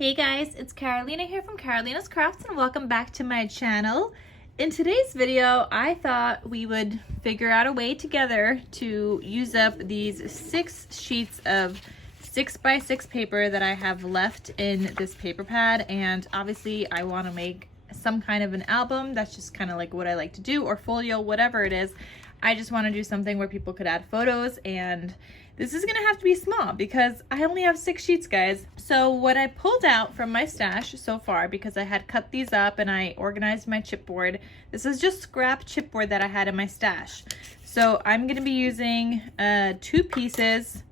Hey guys, it's Carolina here from KarolinasKrafts and welcome back to my channel. In today's video, I thought we would figure out a way together to use up these 6 sheets of 6x6 paper that I have left in this paper pad, and obviously I want to make some kind of an album. That's just kind of like what I like to do, or folio, whatever it is. I just want to do something where people could add photos, and this is gonna have to be small because I only have 6 sheets, guys. So what I pulled out from my stash so far, because I had cut these up and I organized my chipboard, this is just scrap chipboard that I had in my stash. So I'm gonna be using 2 pieces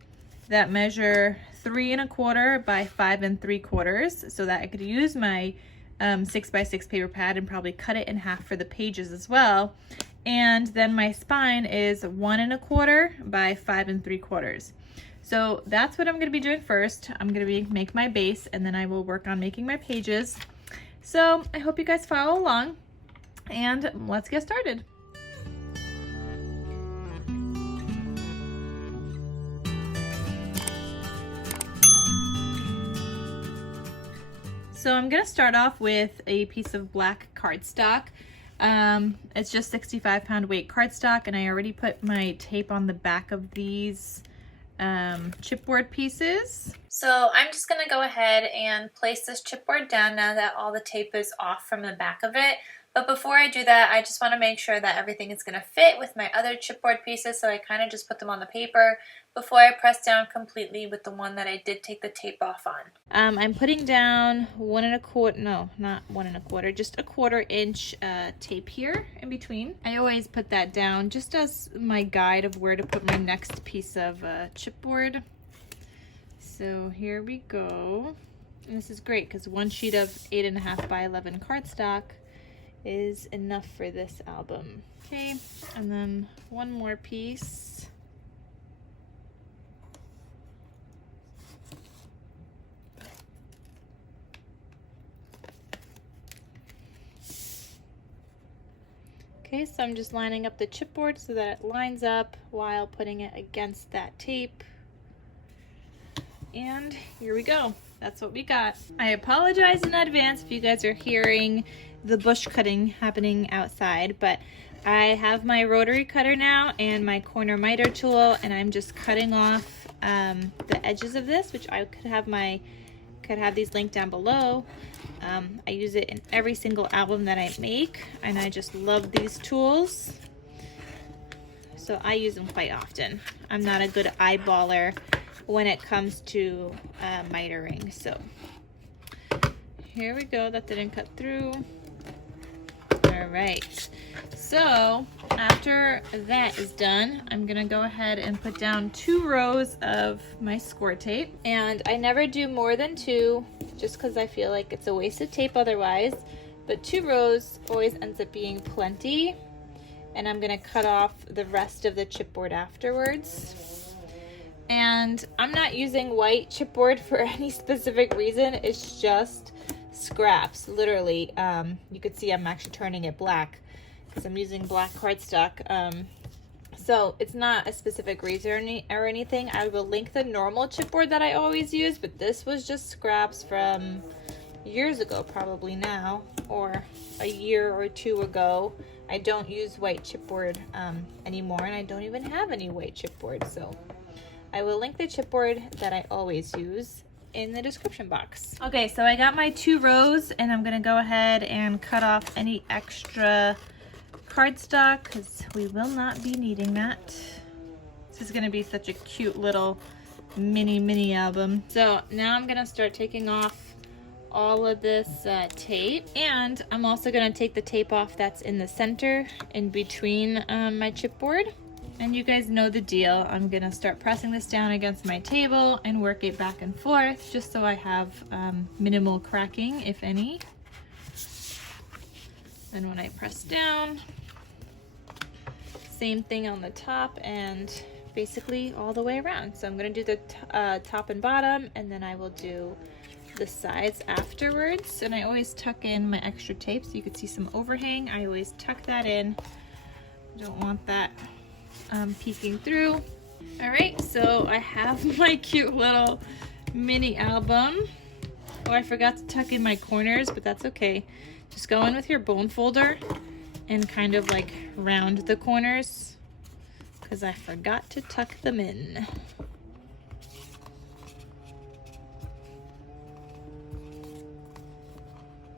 that measure 3 1/4 by 5 3/4, so that I could use my 6x6 paper pad and probably cut it in half for the pages as well. And then my spine is 1 1/4 by 5 3/4. So that's what I'm going to be doing first. I'm going to make my base, and then I will work on making my pages. So I hope you guys follow along, and let's get started. So I'm going to start off with a piece of black cardstock. It's just 65-pound weight cardstock, and I already put my tape on the back of these chipboard pieces. So I'm just going to go ahead and place this chipboard down now that all the tape is off from the back of it. But before I do that, I just want to make sure that everything is going to fit with my other chipboard pieces, so I kind of just put them on the paper before I press down completely with the one that I did take the tape off on. I'm putting down 1 1/4, no, not 1 1/4, just a 1/4 inch tape here in between. I always put that down just as my guide of where to put my next piece of chipboard. So here we go. And this is great because one sheet of 8.5 by 11 cardstock is enough for this album. Okay, and then one more piece. Okay, so I'm just lining up the chipboard so that it lines up while putting it against that tape. And here we go. That's what we got. I apologize in advance if you guys are hearing the bush cutting happening outside, but I have my rotary cutter now and my corner miter tool, and I'm just cutting off the edges of this, which I could have these linked down below. I use it in every single album that I make, and I just love these tools, so I use them quite often. I'm not a good eyeballer when it comes to mitering. So here we go. That didn't cut through. All right, so after that is done, I'm gonna go ahead and put down 2 rows of my score tape, and I never do more than 2 just because I feel like it's a waste of tape otherwise, but 2 rows always ends up being plenty. And I'm gonna cut off the rest of the chipboard afterwards. And I'm not using white chipboard for any specific reason. It's just scraps, literally. You could see I'm actually turning it black because I'm using black cardstock. So it's not a specific reason or anything. I will link the normal chipboard that I always use, but this was just scraps from years ago, probably now, or a year or 2 ago. I don't use white chipboard anymore, and I don't even have any white chipboard, so I will link the chipboard that I always use in the description box. Okay, so I got my 2 rows, and I'm gonna go ahead and cut off any extra cardstock because we will not be needing that. This is gonna be such a cute little mini album. So now I'm gonna start taking off all of this tape, and I'm also gonna take the tape off that's in the center in between my chipboard. And you guys know the deal. I'm gonna start pressing this down against my table and work it back and forth just so I have minimal cracking, if any. And when I press down, same thing on the top and basically all the way around. So I'm gonna do the top and bottom, and then I will do the sides afterwards. And I always tuck in my extra tape so you could see some overhang. I always tuck that in. Don't want that peeking through. All right, so I have my cute little mini album. Oh, I forgot to tuck in my corners, but that's okay. Just go in with your bone folder and kind of like round the corners because I forgot to tuck them in.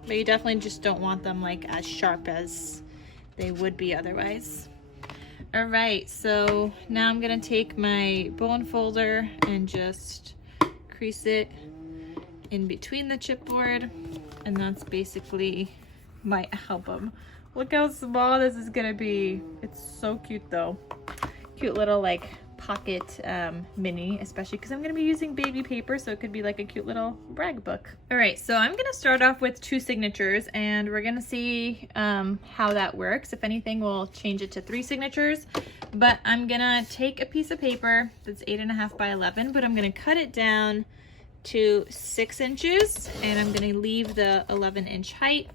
But you definitely just don't want them like as sharp as they would be otherwise. All right, so now I'm gonna take my bone folder and just crease it in between the chipboard, and that's basically my album. Look how small this is gonna be. It's so cute though. Cute little like pocket mini, especially because I'm gonna be using baby paper, so it could be like a cute little brag book. All right, so I'm gonna start off with 2 signatures, and we're gonna see how that works. If anything, we'll change it to 3 signatures, but I'm gonna take a piece of paper that's 8.5 by 11, but I'm gonna cut it down to 6 inches, and I'm gonna leave the 11-inch height.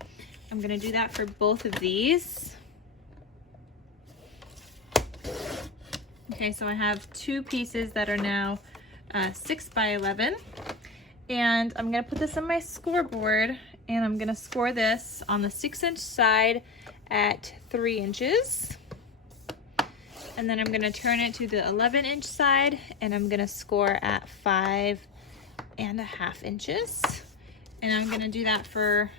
I'm gonna do that for both of these. Okay, so I have 2 pieces that are now 6 by 11, and I'm gonna put this on my scoreboard, and I'm gonna score this on the 6-inch side at 3 inches. And then I'm gonna turn it to the 11-inch side, and I'm gonna score at 5.5 inches. And I'm gonna do that for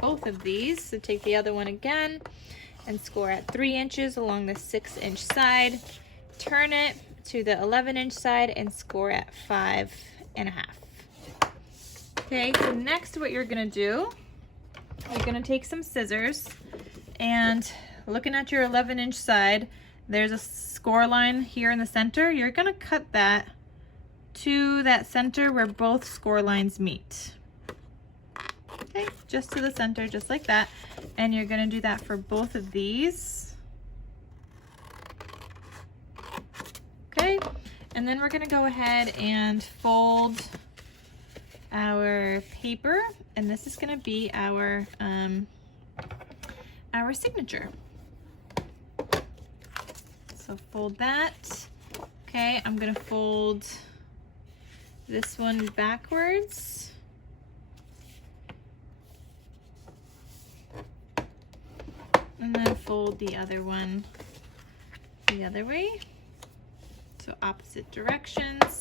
both of these. So take the other one again and score at 3 inches along the 6-inch side. Turn it to the 11-inch side and score at 5.5. Okay, so next what you're gonna do, you're gonna take some scissors, and looking at your 11-inch side, there's a score line here in the center. You're gonna cut that to that center where both score lines meet. Okay, just to the center, just like that. And you're gonna do that for both of these. Okay, and then we're gonna go ahead and fold our paper, and this is gonna be our signature. So fold that. Okay, I'm gonna fold this one backwards. And then fold the other one the other way. So opposite directions.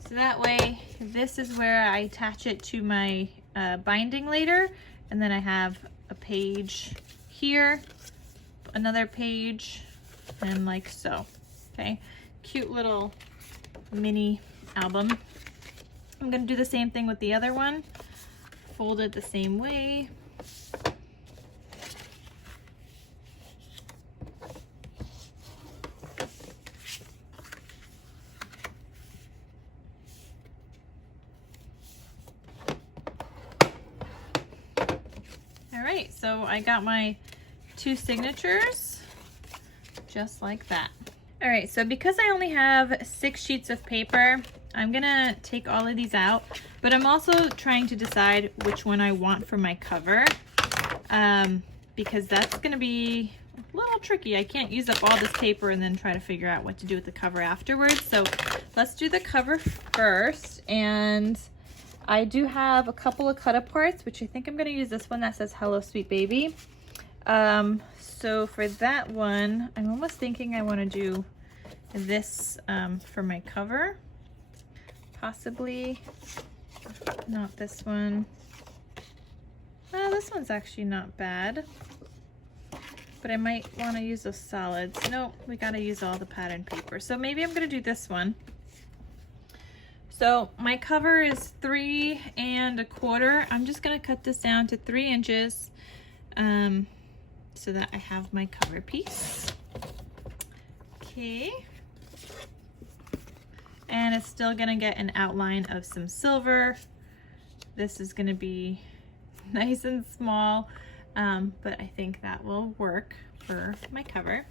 So that way, this is where I attach it to my binding later. And then I have a page here, another page, and like so. Okay, cute little mini album. I'm gonna do the same thing with the other one. Fold it the same way. So I got my 2 signatures just like that. All right, so because I only have 6 sheets of paper, I'm gonna take all of these out, but I'm also trying to decide which one I want for my cover, because that's gonna be a little tricky. I can't use up all this paper and then try to figure out what to do with the cover afterwards. So let's do the cover first, and I do have a couple of cut aparts, which I think I'm gonna use this one that says Hello Sweet Baby. So for that one, I'm almost thinking I wanna do this for my cover. Possibly not this one. This one's actually not bad, but I might wanna use those solids. No, we gotta use all the pattern paper. So maybe I'm gonna do this one. So my cover is 3 1/4. I'm just gonna cut this down to 3 inches so that I have my cover piece. Okay. And it's still gonna get an outline of some silver. This is gonna be nice and small, but I think that will work for my cover.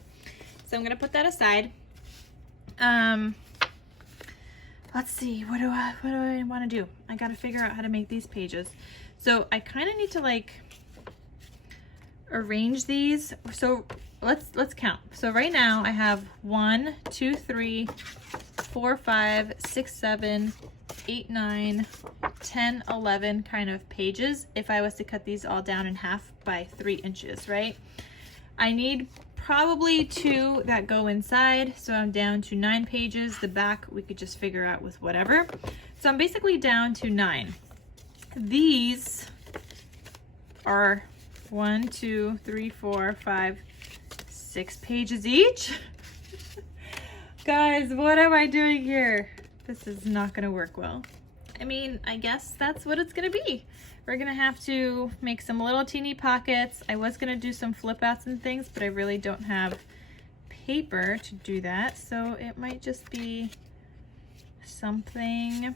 So I'm gonna put that aside. Let's see, what do I want to do? I got to figure out how to make these pages. So I kind of need to like arrange these. So let's count. So right now I have 1, 2, 3, 4, 5, 6, 7, 8, 9, 10, 11 kind of pages if I was to cut these all down in half by 3 inches, right? I need probably 2 that go inside, so I'm down to 9 pages. The back we could just figure out with whatever. So I'm basically down to 9. These are 1, 2, 3, 4, 5, 6 pages each. Guys, what am I doing here? This is not gonna work well. I mean, I guess that's what it's gonna be. We're gonna have to make some little teeny pockets. I was gonna do some flip outs and things, but I really don't have paper to do that. So it might just be something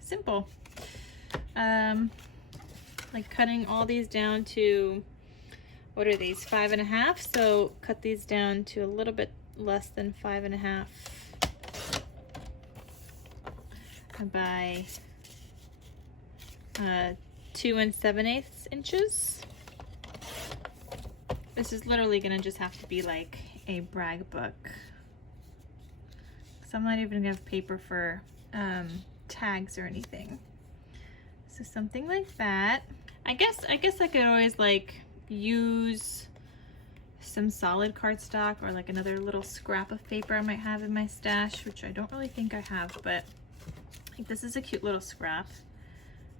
simple. Like cutting all these down to, what are these, 5.5? So cut these down to a little bit less than 5.5 by 2 7/8 inches. This is literally gonna just have to be like a brag book. So I'm not even gonna have paper for tags or anything. So something like that. I guess I could always like use some solid cardstock or like another little scrap of paper I might have in my stash, which I don't really think I have, but like this is a cute little scrap.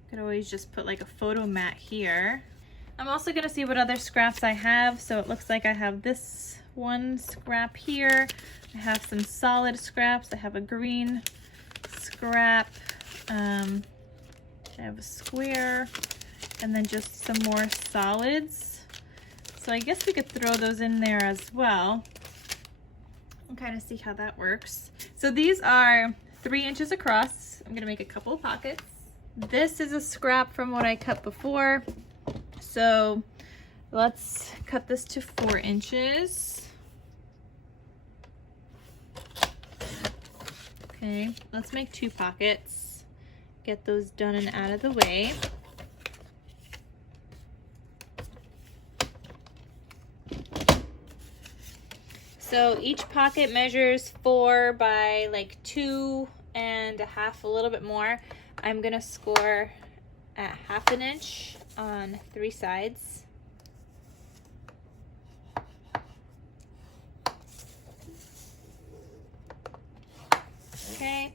Could always just put like a photo mat here. I'm also gonna see what other scraps I have. So it looks like I have this one scrap here. I have some solid scraps. I have a green scrap. I have a square, and then just some more solids. So I guess we could throw those in there as well and kind of see how that works. So these are 3 inches across. I'm gonna make a couple of pockets. This is a scrap from what I cut before. So let's cut this to 4 inches. Okay, let's make 2 pockets. Get those done and out of the way. So each pocket measures 4 by like 2.5, a little bit more. I'm gonna score at 1/2 inch on 3 sides. Okay,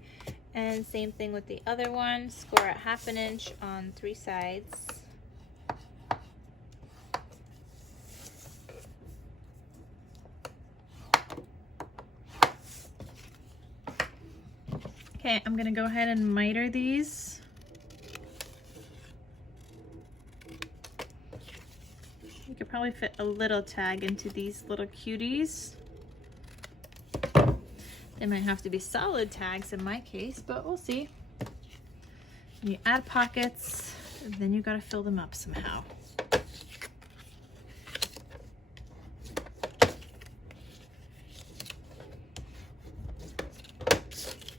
and same thing with the other one, score at 1/2 inch on 3 sides. Okay, I'm gonna go ahead and miter these. You could probably fit a little tag into these little cuties. They might have to be solid tags in my case, but we'll see. You add pockets, and then you gotta fill them up somehow.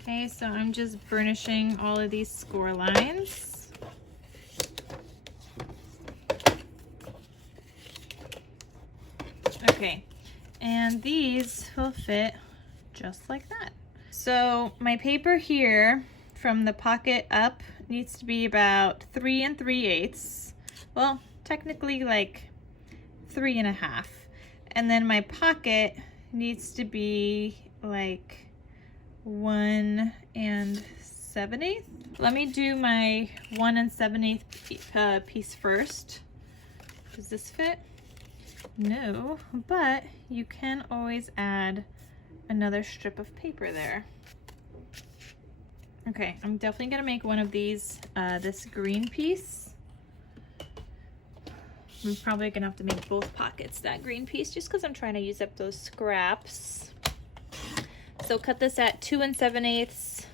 Okay, so I'm just burnishing all of these score lines. Okay, and these will fit just like that. So my paper here from the pocket up needs to be about 3 3/8. Well, technically like 3.5. And then my pocket needs to be like 1 7/8. Let me do my 1 7/8 piece first. Does this fit? No, but you can always add another strip of paper there. Okay, I'm definitely gonna make one of these, this green piece. I'm probably gonna have to make both pockets that green piece just because I'm trying to use up those scraps. So cut this at 2 7/8.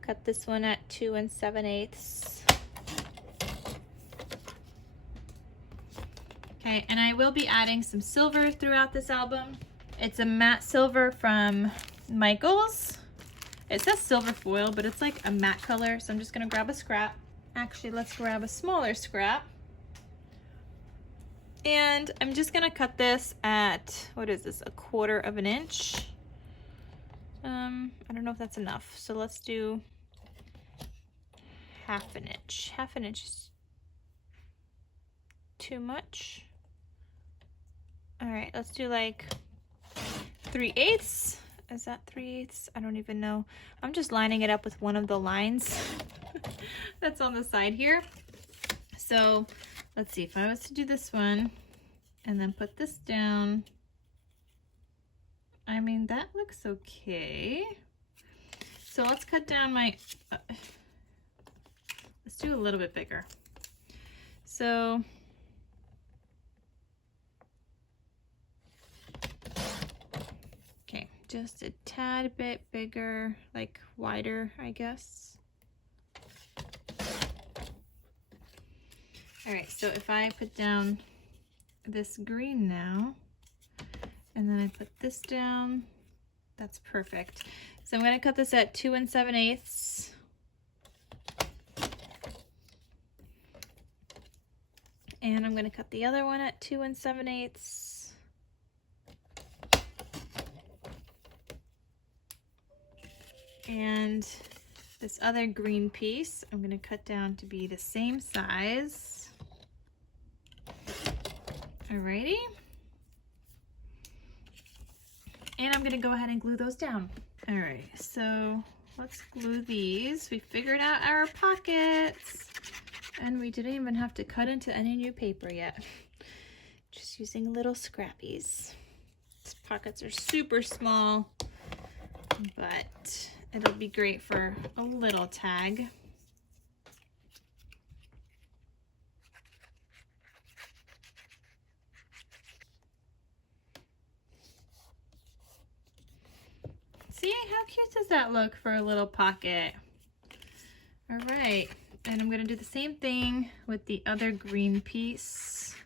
Cut this one at 2 7/8. Okay, and I will be adding some silver throughout this album. It's a matte silver from Michaels. It says silver foil, but it's like a matte color, so I'm just gonna grab a scrap. Actually, let's grab a smaller scrap. And I'm just gonna cut this at, what is this, 1/4 of an inch. I don't know if that's enough, so let's do 1/2 an inch. 1/2 an inch is too much. All right, let's do like 3/8. Is that 3/8? I don't even know. I'm just lining it up with one of the lines that's on the side here. So let's see, if I was to do this one and then put this down, I mean, that looks okay. So let's cut down my, let's do a little bit bigger. So okay, just a tad bit bigger, like wider, I guess. All right, so if I put down this green now, and then I put this down, that's perfect. So I'm gonna cut this at 2 7/8. And I'm gonna cut the other one at 2 7/8. And this other green piece, I'm gonna cut down to be the same size. Alrighty. And I'm gonna go ahead and glue those down. All right, so let's glue these. We figured out our pockets, and we didn't even have to cut into any new paper yet. Just using little scrappies. These pockets are super small, but it'll be great for a little tag. See, how cute does that look for a little pocket? All right, and I'm gonna do the same thing with the other green piece.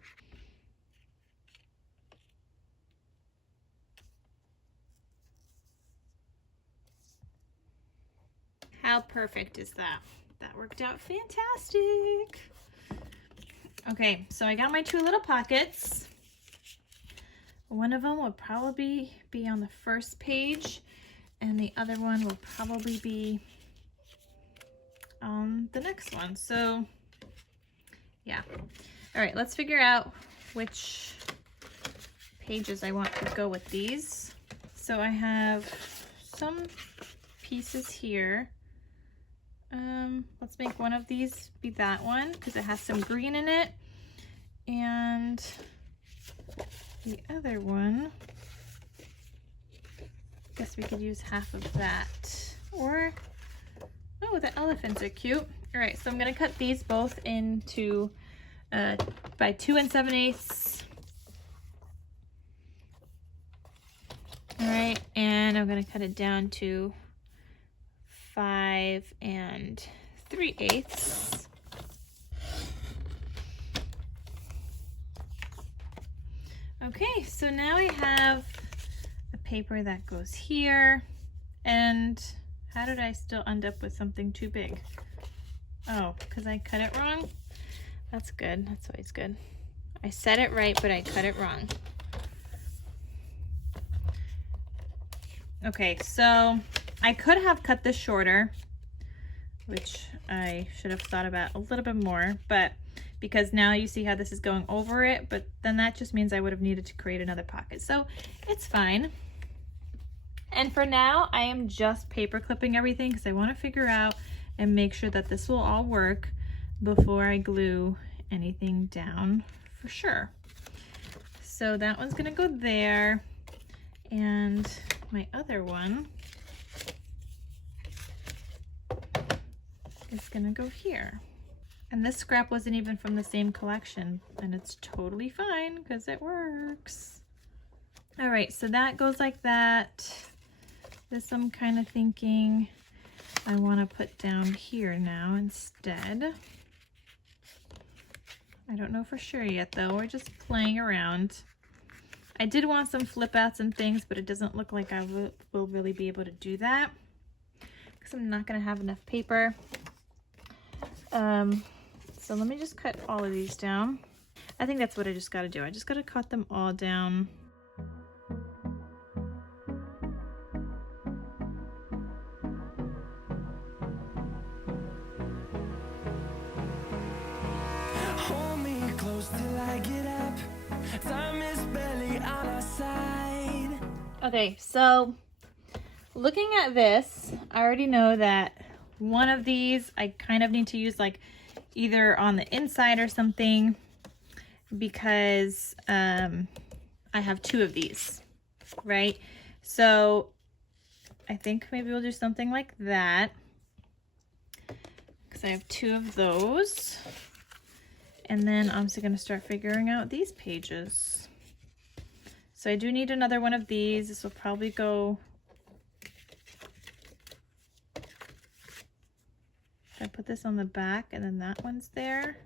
How perfect is that? That worked out fantastic. Okay, so I got my 2 little pockets. One of them will probably be on the first page, and the other one will probably be on the next one. So yeah. All right, let's figure out which pages I want to go with these. So I have some pieces here. Let's make one of these be that one because it has some green in it, and the other one, guess we could use half of that. Or, oh, the elephants are cute. All right, so I'm gonna cut these both into by 2 7/8. All right, and I'm gonna cut it down to 5 3/8. Okay, so now I have a paper that goes here. And how did I still end up with something too big? Oh, because I cut it wrong? That's good, that's always good. I said it right, but I cut it wrong. Okay, so I could have cut this shorter, which I should have thought about a little bit more, but because now you see how this is going over it, but then that just means I would have needed to create another pocket. So it's fine. And for now, I am just paper clipping everything because I want to figure out and make sure that this will all work before I glue anything down for sure. So that one's gonna go there, and my other one is gonna go here. And this scrap wasn't even from the same collection, and it's totally fine because it works. All right, so that goes like that. This I'm kind of thinking I want to put down here now instead. I don't know for sure yet though, we're just playing around. I did want some flip outs and things, but it doesn't look like I will really be able to do that because I'm not going to have enough paper. So let me just cut all of these down. I think that's what I just got to do. I just got to cut them all down. Hold me close till I get up. Time is barely on our side. Okay, so looking at this, I already know that one of these I kind of need to use like either on the inside or something, because I have two of these, right? So I think maybe we'll do something like that, because I have two of those. And then I'm also going to start figuring out these pages. So I do need another one of these. This will probably go, if I put this on the back and then that one's there.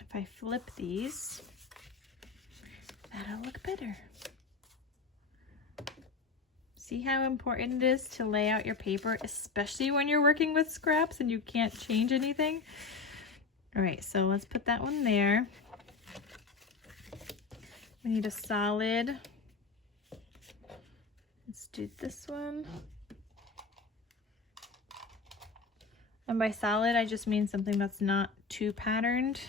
If I flip these, that'll look better. See how important it is to lay out your paper, especially when you're working with scraps and you can't change anything. All right, so let's put that one there. We need a solid. Let's do this one. And by solid, I just mean something that's not too patterned.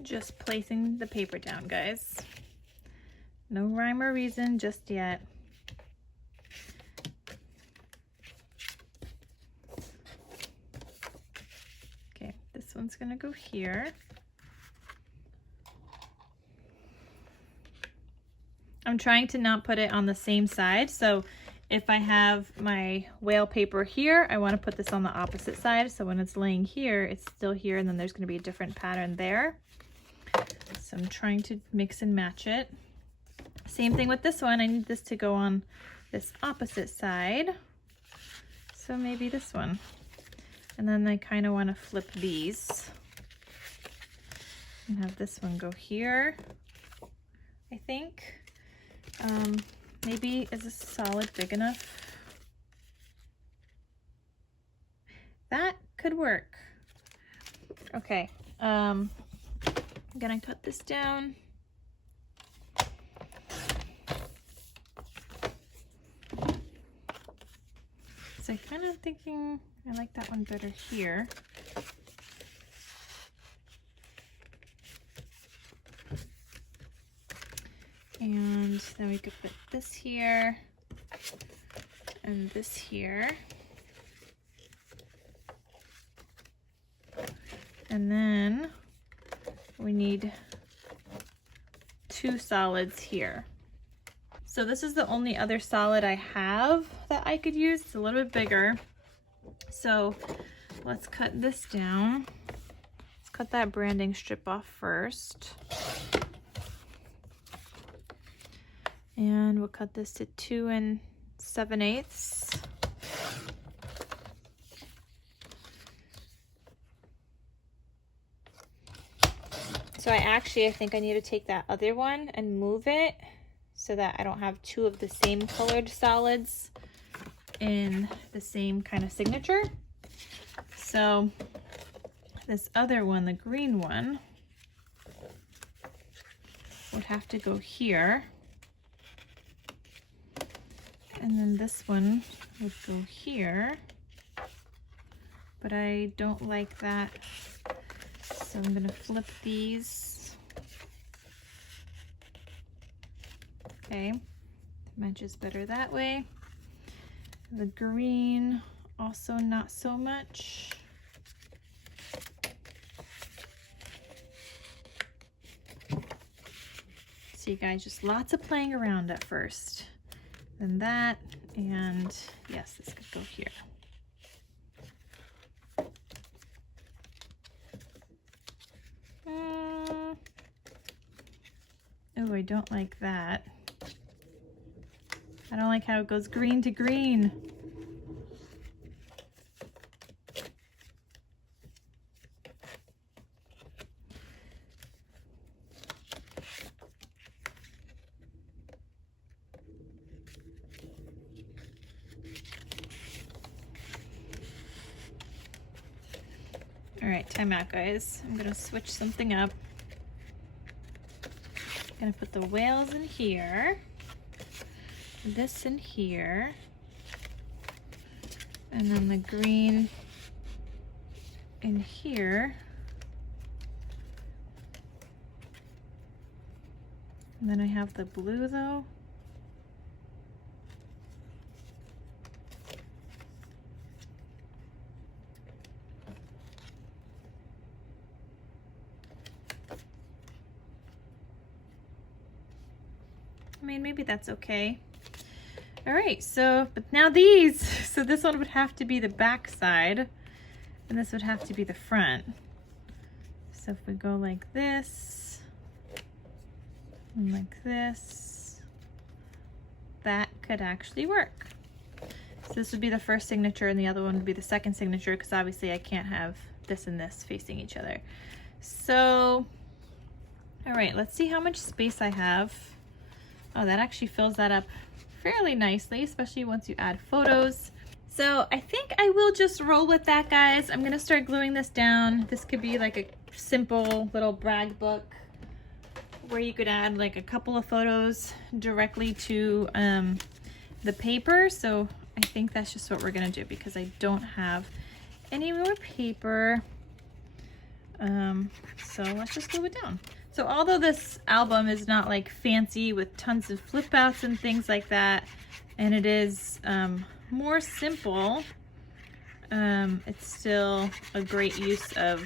Just placing the paper down, guys. No rhyme or reason just yet. Okay, this one's gonna go here. I'm trying to not put it on the same side, so if I have my whale paper here, I want to put this on the opposite side, so when it's laying here, it's still here, and then there's going to be a different pattern there. So I'm trying to mix and match it. Same thing with this one. I need this to go on this opposite side, so maybe this one. And then I kind of want to flip these and have this one go here, I think. Maybe is a solid big enough? That could work. Okay, I'm gonna cut this down. So I'm kind of thinking I like that one better here. And then we could put this here and this here. And then we need two solids here. So this is the only other solid I have that I could use. It's a little bit bigger. So let's cut this down. Let's cut that branding strip off first. And we'll cut this to 2 7/8. So I think I need to take that other one and move it so that I don't have two of the same colored solids in the same kind of signature. So this other one, the green one, would have to go here. And then this one would go here, but I don't like that, so I'm gonna flip these. Okay, matches better that way. The green, also not so much. So you guys, just lots of playing around at first. Then that, and yes, this could go here. Oh, I don't like that. I don't like how it goes green to green. All right, time out, guys. I'm gonna switch something up. I'm gonna put the whales in here, this in here, and then the green in here. And then I have the blue though. I mean, maybe that's okay. All right, so, but now these, so this one would have to be the back side, and this would have to be the front. So if we go like this, and like this, that could actually work. So this would be the first signature, and the other one would be the second signature, because obviously I can't have this and this facing each other. So, all right, let's see how much space I have. Oh, that actually fills that up fairly nicely, especially once you add photos. So I think I will just roll with that, guys. I'm gonna start gluing this down. This could be like a simple little brag book where you could add like a couple of photos directly to the paper. So I think that's just what we're gonna do because I don't have any more paper. So let's just glue it down. So although this album is not like fancy with tons of flip outs and things like that, and it is more simple, it's still a great use of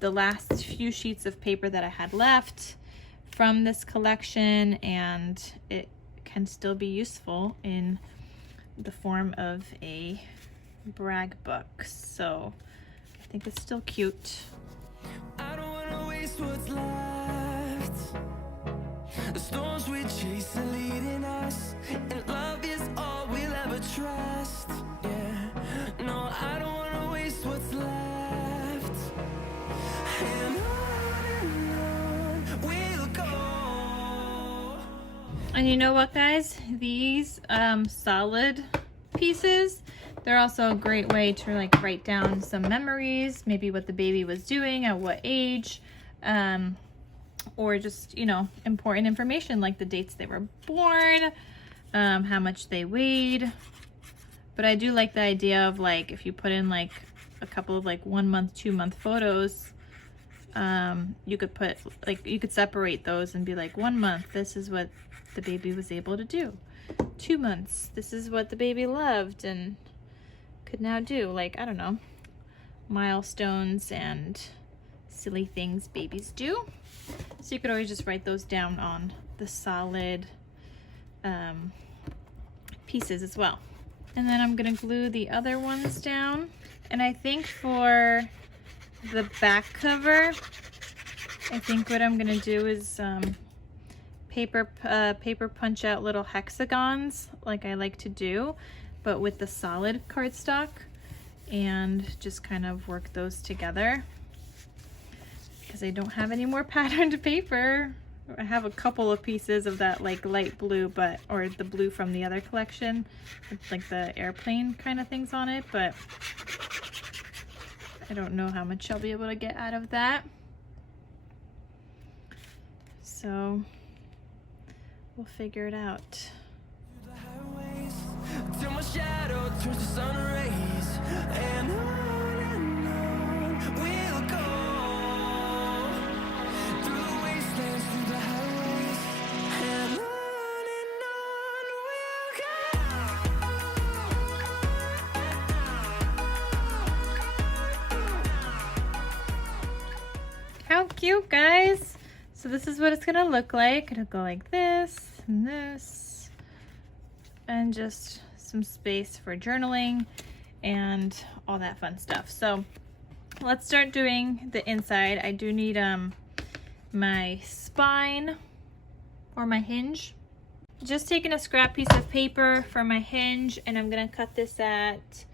the last few sheets of paper that I had left from this collection, and it can still be useful in the form of a brag book. So I think it's still cute. I don't wanna waste what's left. The storms we chase are leading us, and love is all we'll ever trust. Yeah, no, I don't wanna waste what's left. And on we'll go. And you know what, guys? These solid pieces, they're also a great way to like write down some memories, maybe what the baby was doing at what age, or just, you know, important information like the dates they were born, how much they weighed. But I do like the idea of like if you put in like a couple of like 1 month, 2 month photos, you could put like, you could separate those and be like 1 month, this is what the baby was able to do. 2 months, this is what the baby loved and could now do, like, I don't know, milestones and silly things babies do. So you could always just write those down on the solid pieces as well. And then I'm gonna glue the other ones down. And I think for the back cover, I think what I'm gonna do is paper punch out little hexagons like I like to do, but with the solid cardstock, and just kind of work those together because I don't have any more patterned paper. I have a couple of pieces of that like light blue, but or the blue from the other collection with like the airplane kind of things on it, but I don't know how much I'll be able to get out of that. So we'll figure it out. Till my shadow turns to sun rays, and on we'll go. Through the wastelands, through the highways, and on we'll go. How cute, guys! So this is what it's gonna look like. It'll go like this and this, and just some space for journaling and all that fun stuff. So let's start doing the inside. I do need my spine or my hinge. Just taking a scrap piece of paper for my hinge, and I'm gonna cut this at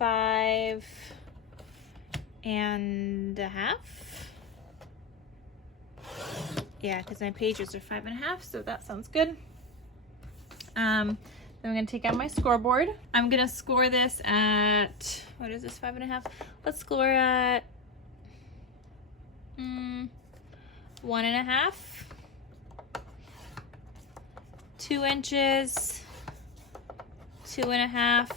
5.5. Yeah, because my pages are 5.5, so that sounds good. Then I'm gonna take out my scoreboard. I'm gonna score this at, what is this, 5.5? Let's score at 1.5. 2 inches, 2.5.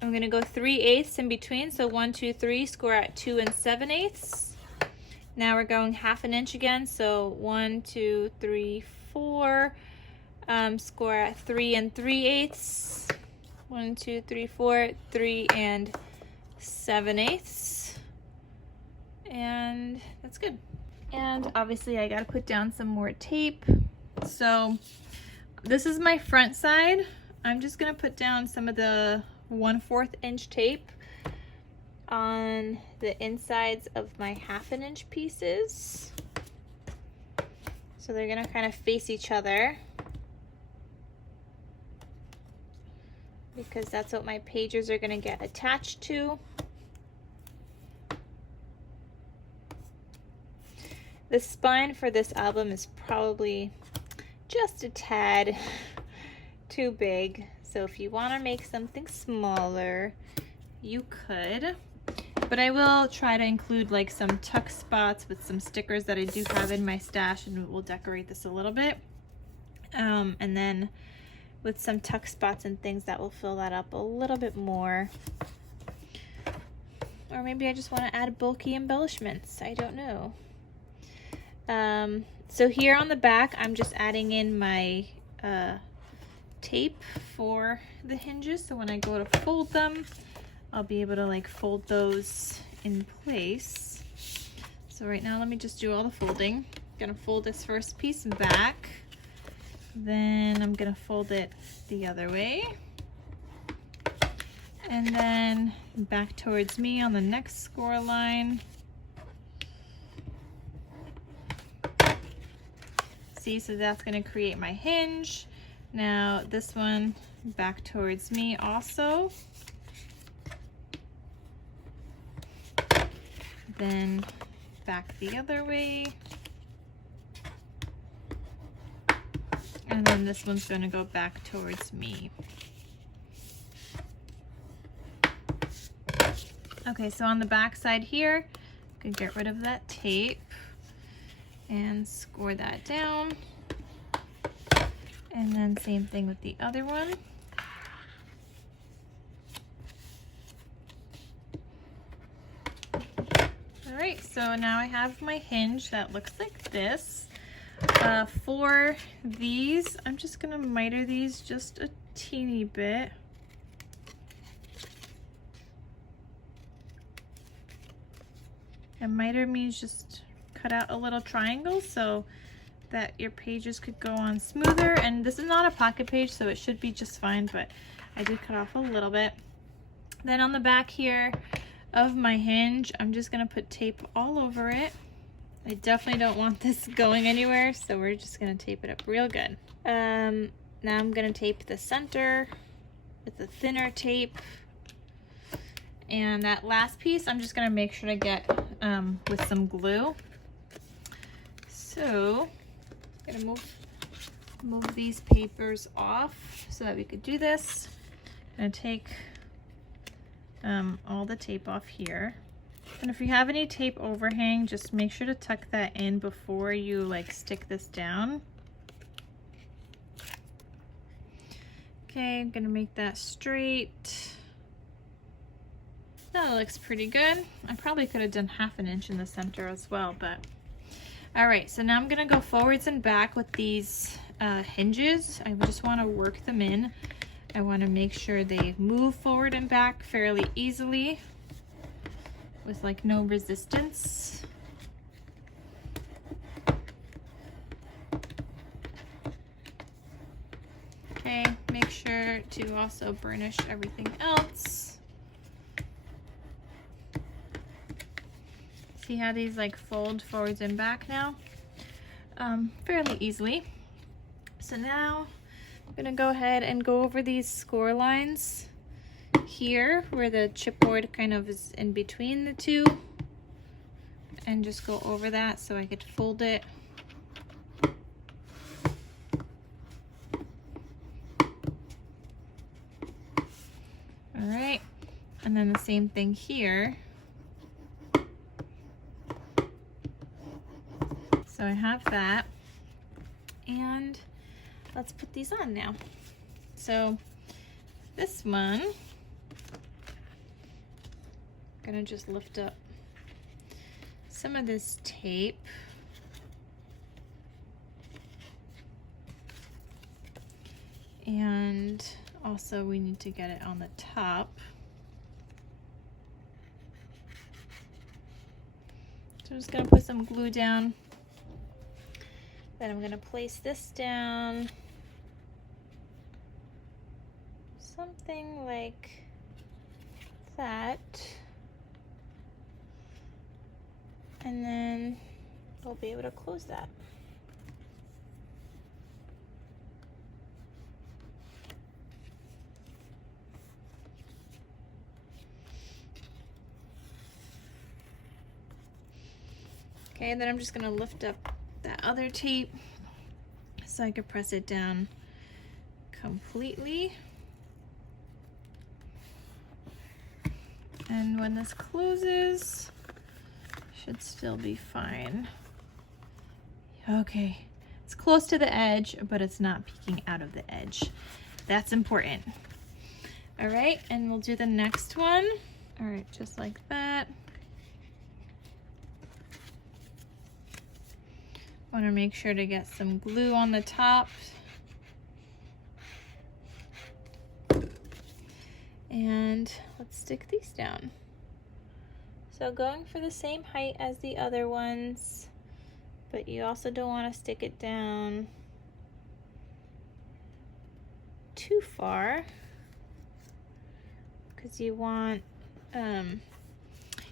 I'm gonna go 3/8 in between, so 1, 2, 3, score at 2 7/8. Now we're going 1/2 inch again, so 1, 2, 3, 4. Score at 3 3/8. 1, 2, 3, 4, 3 7/8. And that's good. And obviously I gotta put down some more tape. So this is my front side. I'm just gonna put down some of the 1/4 inch tape on the insides of my 1/2 inch pieces. So they're gonna kind of face each other, because that's what my pages are gonna get attached to. The spine for this album is probably just a tad too big, so if you want to make something smaller, you could. But I will try to include like some tuck spots with some stickers that I do have in my stash, and we'll decorate this a little bit. And then with some tuck spots and things that will fill that up a little bit more. Or maybe I just want to add bulky embellishments. I don't know. So here on the back, I'm just adding in my tape for the hinges. So when I go to fold them, I'll be able to like fold those in place. So right now, let me just do all the folding. I'm gonna fold this first piece back. Then I'm gonna fold it the other way. And then back towards me on the next score line. See, so that's gonna create my hinge. Now this one back towards me also. Then back the other way. And then this one's gonna go back towards me. Okay, so on the back side here, I can get rid of that tape and score that down. And then same thing with the other one. All right, so now I have my hinge that looks like this. For these, I'm just gonna miter these just a teeny bit. And miter means just cut out a little triangle so that your pages could go on smoother. And this is not a pocket page, so it should be just fine, but I did cut off a little bit. Then on the back here of my hinge, I'm just gonna put tape all over it. I definitely don't want this going anywhere, so we're just gonna tape it up real good. Now I'm gonna tape the center with the thinner tape. And that last piece, I'm just gonna make sure to get with some glue. So I'm gonna move these papers off so that we could do this. I'm gonna take all the tape off here. And if you have any tape overhang, just make sure to tuck that in before you like stick this down. Okay, I'm gonna make that straight. That looks pretty good. I probably could have done 1/2 inch in the center as well, but all right. So now I'm gonna go forwards and back with these hinges. I just want to work them in. I want to make sure they move forward and back fairly easily with like no resistance. Okay, make sure to also burnish everything else. See how these like fold forwards and back now? Fairly easily. So now I'm gonna go ahead and go over these score lines here where the chipboard kind of is in between the two, and just go over that so I could fold it. All right, and then the same thing here. So I have that, and let's put these on now. So this one, I'm gonna just lift up some of this tape. And also we need to get it on the top. So I'm just gonna put some glue down. Then I'm gonna place this down. Something like that. And then we'll be able to close that. Okay, and then I'm just gonna lift up that other tape so I could press it down completely. And when this closes, should still be fine. Okay, it's close to the edge, but it's not peeking out of the edge. That's important. All right, and we'll do the next one. All right, just like that. Want to make sure to get some glue on the top. And let's stick these down. So going for the same height as the other ones, but you also don't want to stick it down too far, because you want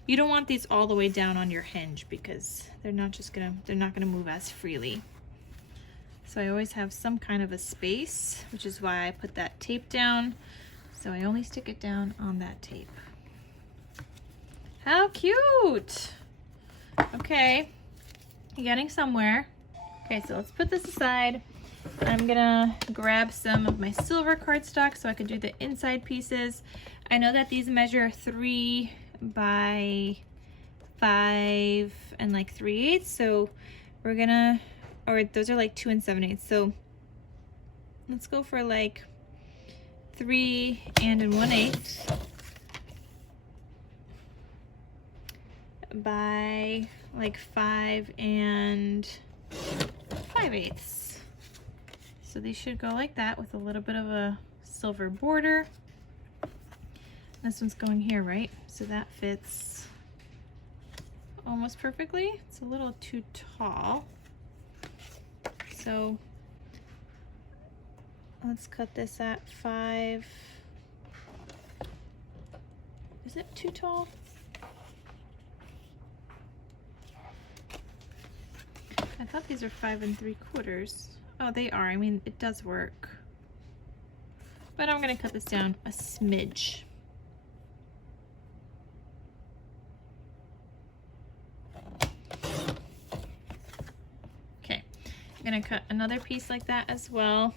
you don't want these all the way down on your hinge, because they're not gonna move as freely. So I always have some kind of a space, which is why I put that tape down. So I only stick it down on that tape. How cute! Okay, you're getting somewhere. Okay, so let's put this aside. I'm gonna grab some of my silver cardstock so I can do the inside pieces. I know that these measure 3 by 5 and like 3/8, so we're gonna, or those are like 2 7/8, so let's go for like 3 1/8 by like 5 5/8. So these should go like that with a little bit of a silver border. This one's going here, right? So that fits almost perfectly. It's a little too tall. So let's cut this at 5. Is it too tall? I thought these are 5 3/4. Oh, they are. I mean, it does work. But I'm gonna cut this down a smidge. Okay, I'm gonna cut another piece like that as well.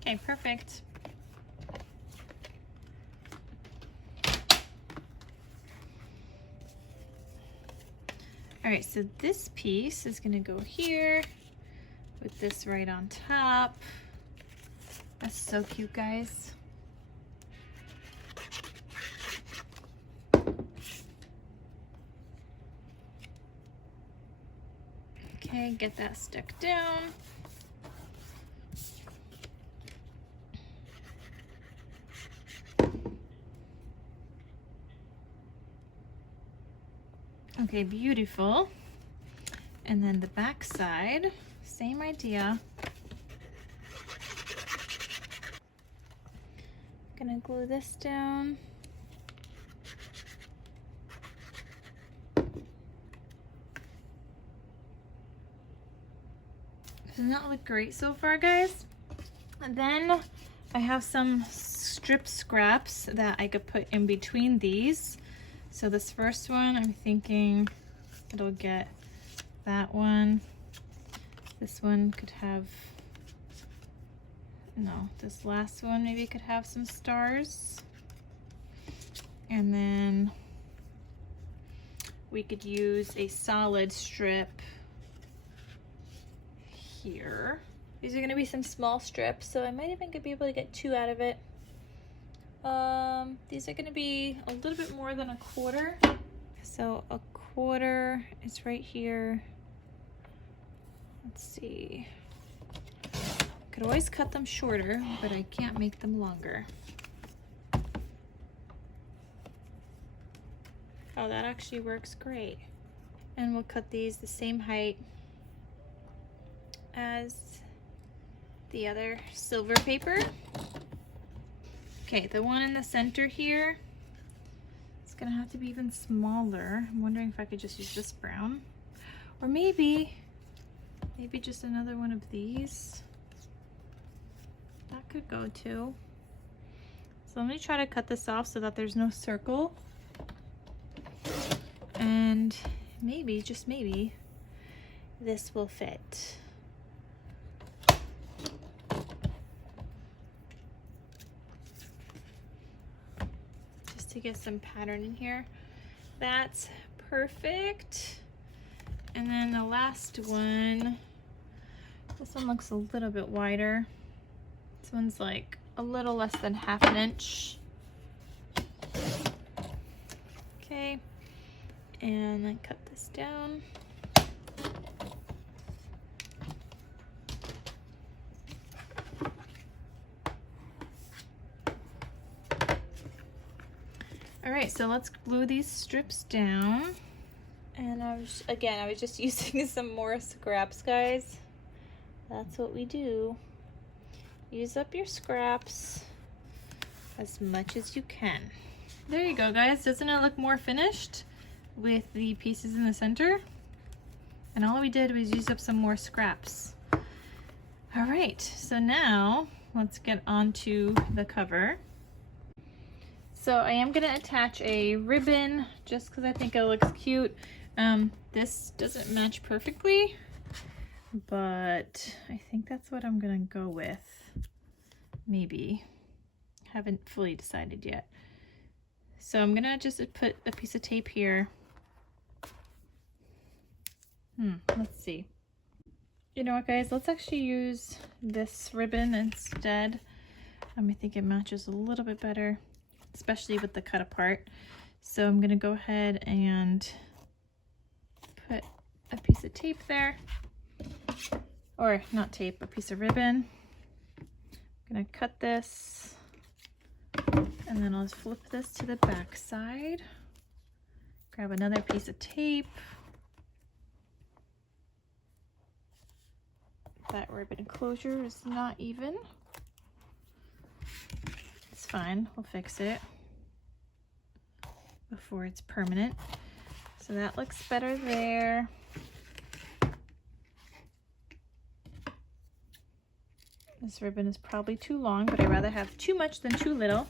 Okay, perfect. All right, so this piece is gonna go here with this right on top. That's so cute, guys. Okay, get that stuck down. Okay, beautiful. And then the back side, same idea. Gonna glue this down. Does not look great so far, guys. And then I have some strip scraps that I could put in between these. So this first one, I'm thinking it'll get that one. This one could have, no, this last one maybe could have some stars. And then we could use a solid strip here. These are going to be some small strips, so I might even be able to get 2 out of it. These are going to be a little bit more than 1/4. So 1/4 is right here. Let's see. Could always cut them shorter, but I can't make them longer. Oh, that actually works great. And we'll cut these the same height as the other silver paper. Okay, the one in the center here, it's gonna have to be even smaller. I'm wondering if I could just use this brown, or maybe just another one of these. That could go too. So let me try to cut this off so that there's no circle. And maybe, just maybe, this will fit. Just to get some pattern in here. That's perfect. And then the last one, this one looks a little bit wider. This one's like a little less than 1/2 inch. Okay, and then cut this down. All right, so let's glue these strips down. And I was just using some more scraps, guys. That's what we do. Use up your scraps as much as you can. There you go, guys. Doesn't it look more finished with the pieces in the center? And all we did was use up some more scraps. All right, so now let's get on to the cover. So I am gonna attach a ribbon just because I think it looks cute. This doesn't match perfectly, but I think that's what I'm gonna go with. Maybe. Haven't fully decided yet. So I'm gonna just put a piece of tape here. Let's see. You know what, guys? Let's actually use this ribbon instead. I think it matches a little bit better, especially with the cut apart. So I'm gonna go ahead and put a piece of tape there, or not tape, a piece of ribbon. I'm gonna cut this, and then I'll just flip this to the back side. Grab another piece of tape. That ribbon closure is not even. It's fine, we'll fix it before it's permanent. So that looks better there. This ribbon is probably too long, but I'd rather have too much than too little.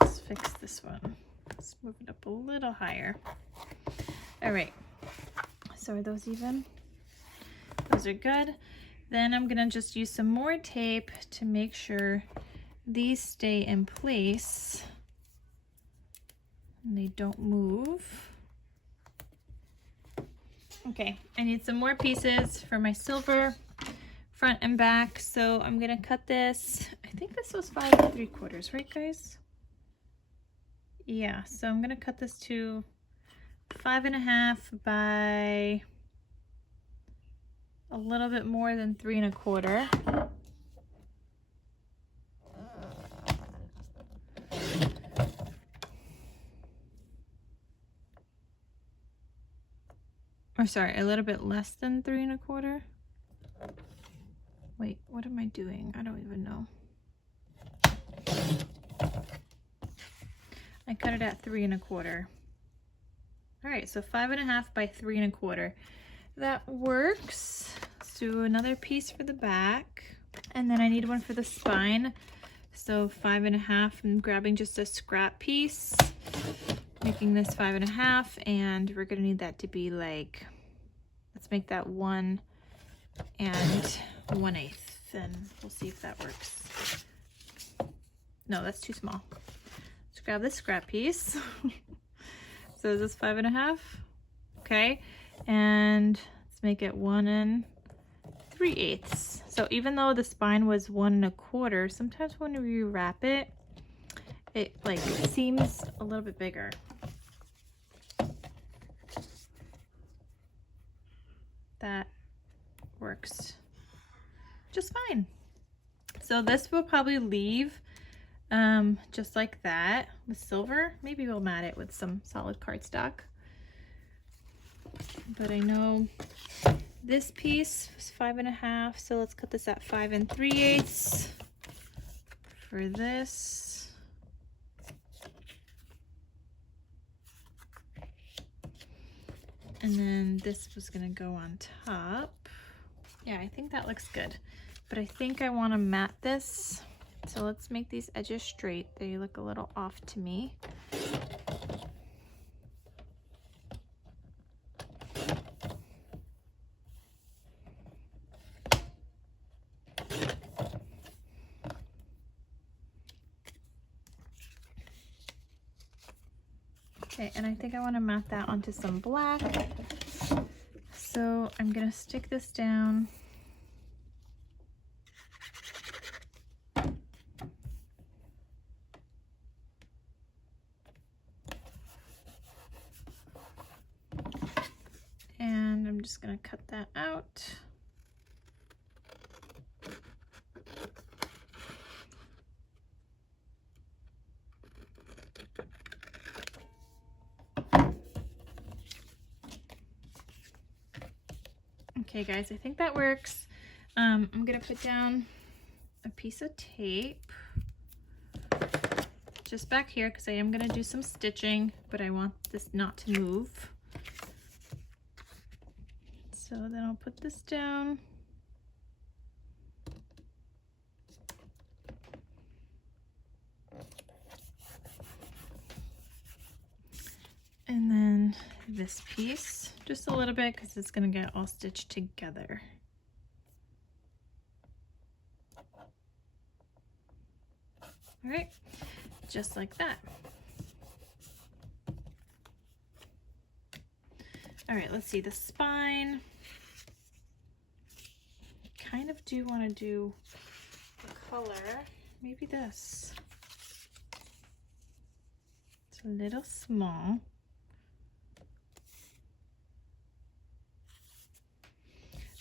Let's fix this one. Let's move it up a little higher. All right, so are those even? Those are good. Then I'm gonna just use some more tape to make sure these stay in place and they don't move. Okay, I need some more pieces for my silver front and back, so I'm gonna cut this. I think this was 5 3/4, right, guys? Yeah, so I'm gonna cut this to 5.5 by a little bit more than 3 1/4. or sorry, a little bit less than 3 1/4. Wait, what am I doing? I don't even know. I cut it at 3 1/4. All right, so 5 1/2 by 3 1/4. That works. Let's do another piece for the back. And then I need one for the spine. So 5 1/2, I'm grabbing just a scrap piece, making this 5 1/2, and we're gonna need that to be like, let's make that 1 1/8, and we'll see if that works. No, that's too small. Let's grab this scrap piece. So is this 5 1/2? Okay, and let's make it 1 3/8. So even though the spine was 1 1/4, sometimes when we wrap it, it like seems a little bit bigger. That works just fine. So this will probably leave just like that with silver. Maybe we'll mat it with some solid cardstock. But I know this piece was 5 1/2, so let's cut this at 5 3/8 for this. And then this was gonna go on top. Yeah, I think that looks good. But I think I wanna mat this. So let's make these edges straight. They look a little off to me. Okay, and I think I want to mat that onto some black. So I'm going to stick this down. And I'm just going to cut that out. Okay guys, I think that works. I'm gonna put down a piece of tape just back here because I am gonna do some stitching, but I want this not to move. So then I'll put this down. And then this piece, just a little bit because it's going to get all stitched together. All right, just like that. All right, let's see the spine. Kind of do want to do the color, maybe this. It's a little small.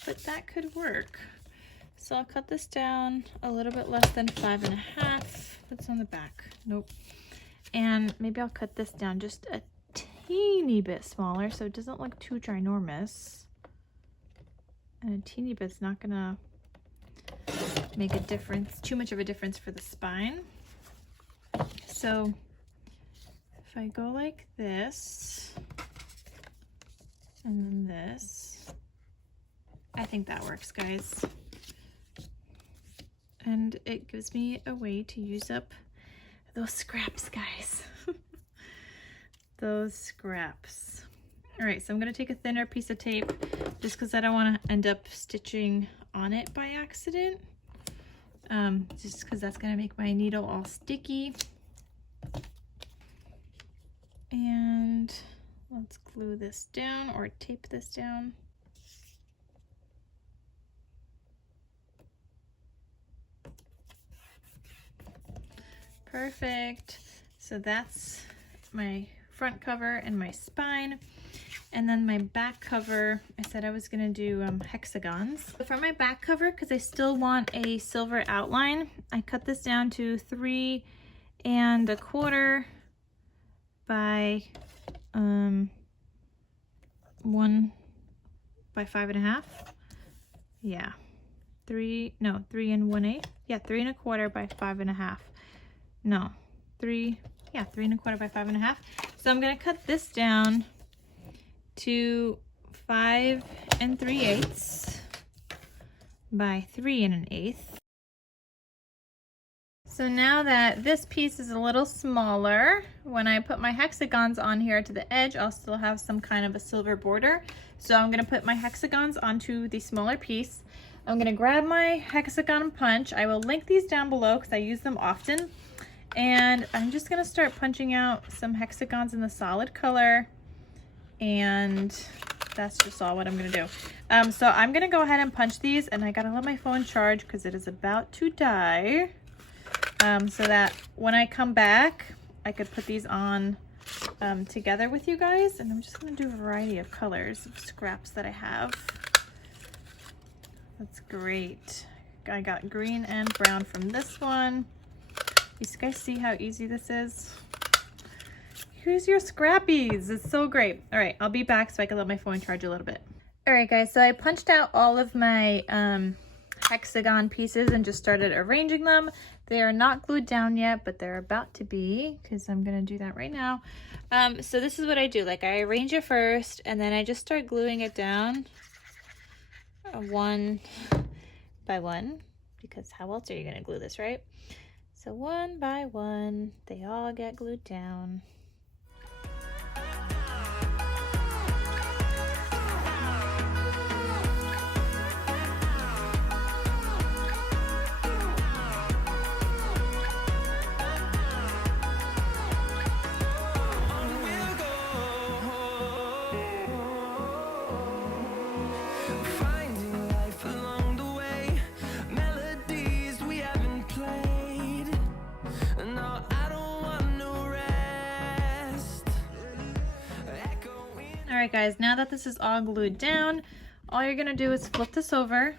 But that could work. So I'll cut this down a little bit less than 5 1/2. What's on the back? Nope. And maybe I'll cut this down just a teeny bit smaller so it doesn't look too ginormous. And a teeny bit's not gonna make a difference, too much of a difference for the spine. So if I go like this, and then this, I think that works, guys. And it gives me a way to use up those scraps, guys. Those scraps. All right, so I'm gonna take a thinner piece of tape just because I don't want to end up stitching on it by accident. Just because that's gonna make my needle all sticky. And let's glue this down or tape this down. Perfect. So that's my front cover and my spine. And then my back cover, I said I was gonna do hexagons. So for my back cover, because I still want a silver outline, I cut this down to 3 1/4 by 1 by 5 1/2. Yeah, 3 1/8. Yeah, 3 1/4 by 5 1/2. No, 3 1/4 by 5 1/2. So I'm gonna cut this down to 5 3/8 by 3 1/8. So now that this piece is a little smaller, when I put my hexagons on here to the edge, I'll still have some kind of a silver border. So I'm gonna put my hexagons onto the smaller piece. I'm gonna grab my hexagon punch. I will link these down below because I use them often. And I'm just gonna start punching out some hexagons in the solid color. And that's just all what I'm gonna do. So I'm gonna go ahead and punch these, and I gotta let my phone charge because it is about to die. So that when I come back, I could put these on together with you guys. And I'm just gonna do a variety of colors of scraps that I have. That's great. I got green and brown from this one. You guys see how easy this is? Here's your scrappies. It's so great. All right, I'll be back so I can let my phone charge a little bit. All right, guys, so I punched out all of my hexagon pieces and just started arranging them. They are not glued down yet, but they're about to be, because I'm gonna do that right now. So this is what I do. Like, I arrange it first, and then I just start gluing it down one by one, because how else are you gonna glue this, right? So one by one, they all get glued down. Alright guys, now that this is all glued down, all you're going to do is flip this over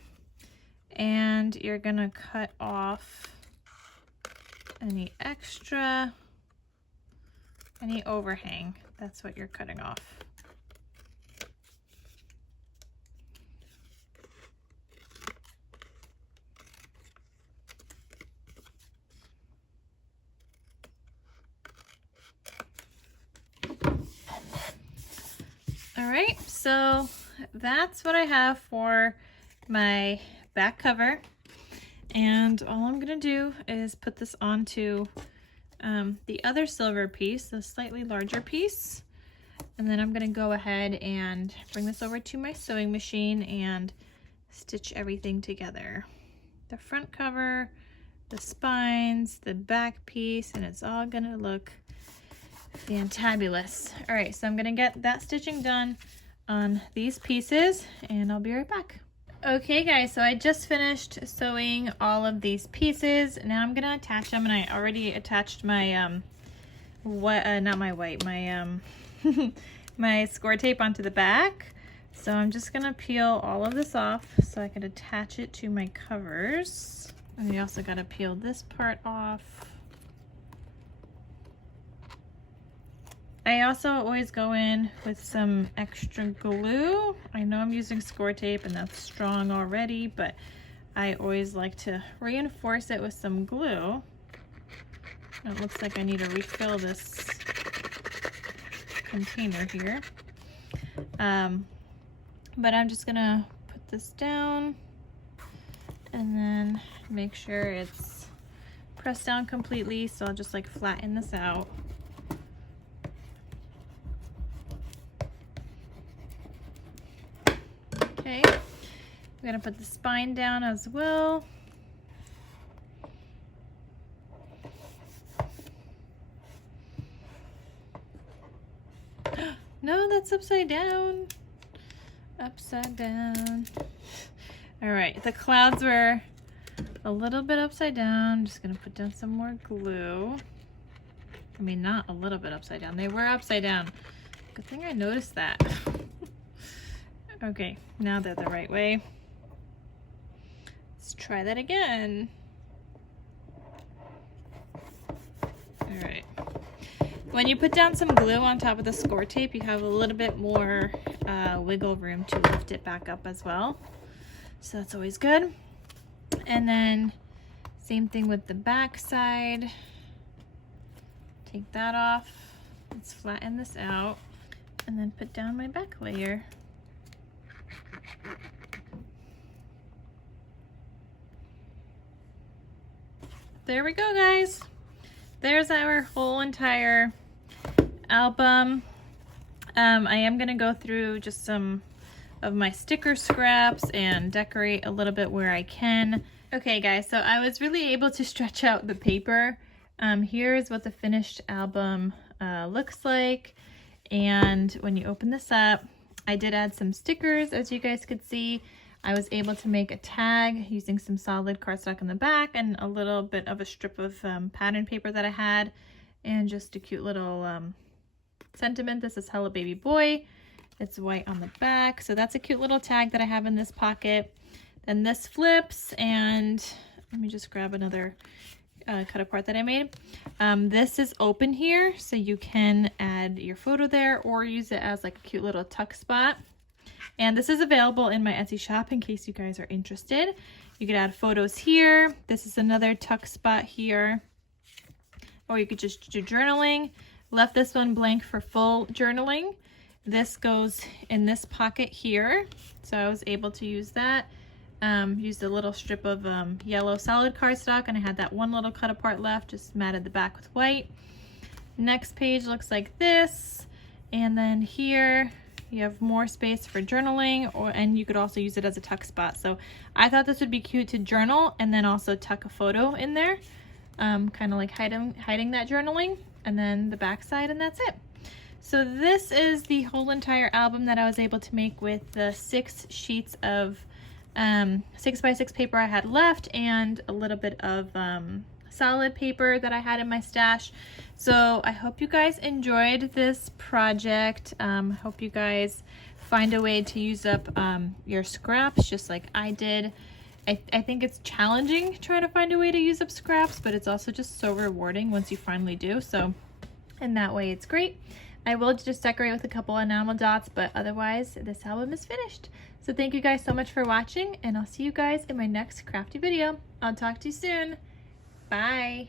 and you're going to cut off any extra, any overhang. That's what you're cutting off. All right, so that's what I have for my back cover. And all I'm gonna do is put this onto the other silver piece, the slightly larger piece. And then I'm gonna go ahead and bring this over to my sewing machine and stitch everything together. The front cover, the spines, the back piece, and it's all gonna look fantabulous. All right, so I'm gonna get that stitching done on these pieces and I'll be right back. Okay guys, so I just finished sewing all of these pieces. Now I'm gonna attach them, and I already attached my my score tape onto the back. So I'm just gonna peel all of this off so I can attach it to my covers. And we also gotta peel this part off. I also always go in with some extra glue. I know I'm using score tape and that's strong already, but I always like to reinforce it with some glue. It looks like I need to refill this container here. But I'm just gonna put this down and then make sure it's pressed down completely. So I'll just like flatten this out. Okay, I'm gonna put the spine down as well. No, that's upside down. Upside down. All right, the clouds were a little bit upside down. I'm just gonna put down some more glue. I mean, not a little bit upside down. They were upside down. Good thing I noticed that. Okay, now they're the right way. Let's try that again. All right. When you put down some glue on top of the score tape, you have a little bit more wiggle room to lift it back up as well. So that's always good. And then same thing with the back side. Take that off. Let's flatten this out and then put down my back layer. There we go, guys. There's our whole entire album. I am gonna go through just some of my sticker scraps and decorate a little bit where I can. Okay guys, so I was really able to stretch out the paper. Here's what the finished album looks like. And when you open this up, I did add some stickers, as you guys could see. I was able to make a tag using some solid cardstock in the back and a little bit of a strip of pattern paper that I had, and just a cute little sentiment. This is Hello Baby Boy. It's white on the back, so that's a cute little tag that I have in this pocket. Then this flips, and let me just grab another cut apart that I made. This is open here, so you can add your photo there or use it as like a cute little tuck spot. And this is available in my Etsy shop in case you guys are interested. You could add photos here. This is another tuck spot here. Or you could just do journaling. Left this one blank for full journaling. This goes in this pocket here. So I was able to use that. Used a little strip of yellow solid cardstock, and I had that one little cut apart left, just matted the back with white. Next page looks like this. And then here, you have more space for journaling, and you could also use it as a tuck spot. So I thought this would be cute to journal and then also tuck a photo in there, kind of like hiding that journaling, and then the back side, and that's it. So this is the whole entire album that I was able to make with the 6 sheets of 6x6 paper I had left and a little bit of solid paper that I had in my stash. So I hope you guys enjoyed this project. Hope you guys find a way to use up your scraps just like I did. I think it's challenging trying to find a way to use up scraps, but it's also just so rewarding once you finally do. So in that way, it's great. I will just decorate with a couple enamel dots, but otherwise this album is finished. So thank you guys so much for watching, and I'll see you guys in my next crafty video. I'll talk to you soon. Bye.